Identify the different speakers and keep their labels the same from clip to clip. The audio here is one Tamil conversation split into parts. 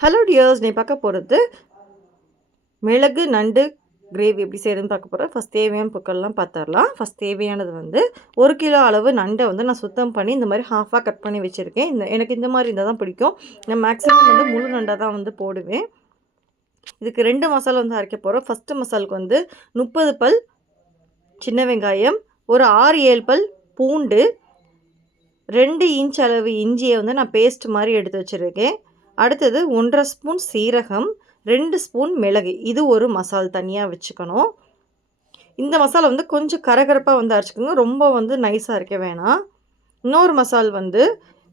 Speaker 1: ஹலோ டியர்ஸ் நீ பார்க்க போகிறது மிளகு நண்டு கிரேவி எப்படி செய்யறதுன்னு பார்க்க போகிறேன் ஃபஸ்ட் தேவையான பொருட்கள்லாம் பார்த்துடலாம். ஃபஸ்ட் தேவையானது வந்து ஒரு கிலோ அளவு நண்டை வந்து நான் சுத்தம் பண்ணி இந்த மாதிரி ஹாஃபாக கட் பண்ணி வச்சுருக்கேன். இந்த எனக்கு இந்த மாதிரி இருந்தால் தான் பிடிக்கும். நான் மேக்ஸிமம் வந்து முழு நண்டாக தான் வந்து போடுவேன். இதுக்கு ரெண்டு மசாலா வந்து அரைக்க போகிறோம் ஃபஸ்ட்டு மசாலுக்கு வந்து முப்பது பல் சின்ன வெங்காயம் ஒரு ஆறு ஏழு பல் பூண்டு ரெண்டு இன்ச் அளவு இஞ்சியை வந்து நான் பேஸ்ட் மாதிரி எடுத்து வச்சுருக்கேன். அடுத்தது ஒன்றரை ஸ்பூன் சீரகம் ரெண்டு ஸ்பூன் மிளகு. இது ஒரு மசால் தனியாக வச்சுக்கணும். இந்த மசாலா வந்து கொஞ்சம் கரகரப்பாக வந்து அரைச்சிக்கோங்க. ரொம்ப வந்து நைஸாக இருக்க வேணாம். இன்னொரு மசால் வந்து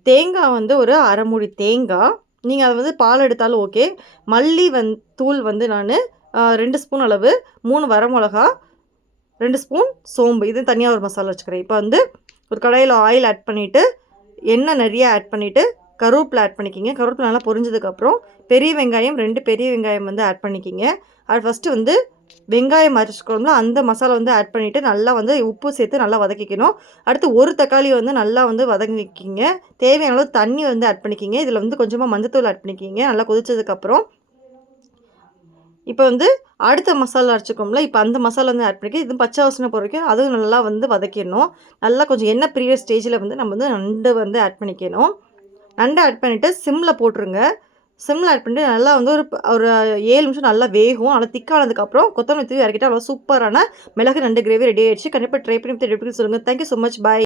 Speaker 1: தேங்காய் வந்து ஒரு அரைமுடி தேங்காய். நீங்கள் அதை வந்து பால் எடுத்தாலும் ஓகே. மல்லி வந் தூள் வந்து நான் ரெண்டு ஸ்பூன் அளவு மூணு வரமிளகா ரெண்டு ஸ்பூன் சோம்பு. இது தனியாக ஒரு மசாலா வச்சுக்கிறேன். இப்போ வந்து ஒரு கடாயில் ஆயில் ஆட் பண்ணிவிட்டு எண்ணெய் நிறைய ஆட் பண்ணிவிட்டு கருவேப்பிலை ஆட் பண்ணிக்கிங்க. கருவேப்பிலை நல்லா பொரிஞ்சதுக்கப்புறம் பெரிய வெங்காயம் ரெண்டு பெரிய வெங்காயம் வந்து ஆட் பண்ணிக்கிங்க. அது ஃபஸ்ட்டு வந்து வெங்காயம் அரைச்சிக்கணும்ல அந்த மசாலா வந்து ஆட் பண்ணிவிட்டு நல்லா வந்து உப்பு சேர்த்து நல்லா வதக்கிக்கணும். அடுத்து ஒரு தக்காளி வந்து நல்லா வந்து வதங்கிக்கிங்க. தேவையான அளவு தண்ணி வந்து ஆட் பண்ணிக்கிங்க. இதில் வந்து கொஞ்சமாக மஞ்சத்தூள் ஆட் பண்ணிக்கிங்க. நல்லா கொதிச்சதுக்கப்புறம் இப்போ வந்து அடுத்த மசாலா அரைச்சிக்கோம்ல இப்போ அந்த மசாலா வந்து ஆட் பண்ணிக்க இது பச்சை வாசனை பொறுக்கும் அதுவும் நல்லா வந்து வதக்கிடணும். நல்லா கொஞ்சம் என்ன பிரிய ஸ்டேஜில் வந்து நம்ம வந்து நண்டு வந்து ஆட் பண்ணிக்கணும். நண்டை ஆட் பண்ணிவிட்டு சிம்மில் போட்டுருங்க. சிம்மில் ஆட் பண்ணிட்டு நல்லா வந்து ஒரு ஒரு ஏழு நிமிஷம் நல்லா வேகும். நல்லா திக்கானதுக்கப்புறம் கொத்தமல்லி தூவி இறக்கிட்டு அவ்வளோ சூப்பரான மிளகு நண்டு கிரேவி ரெடி ஆயிடுச்சு. கண்டிப்பாக ட்ரை பண்ணி எப்படி சொல்லுங்கள் தேங்க்யூ ஸோ மச் பாய்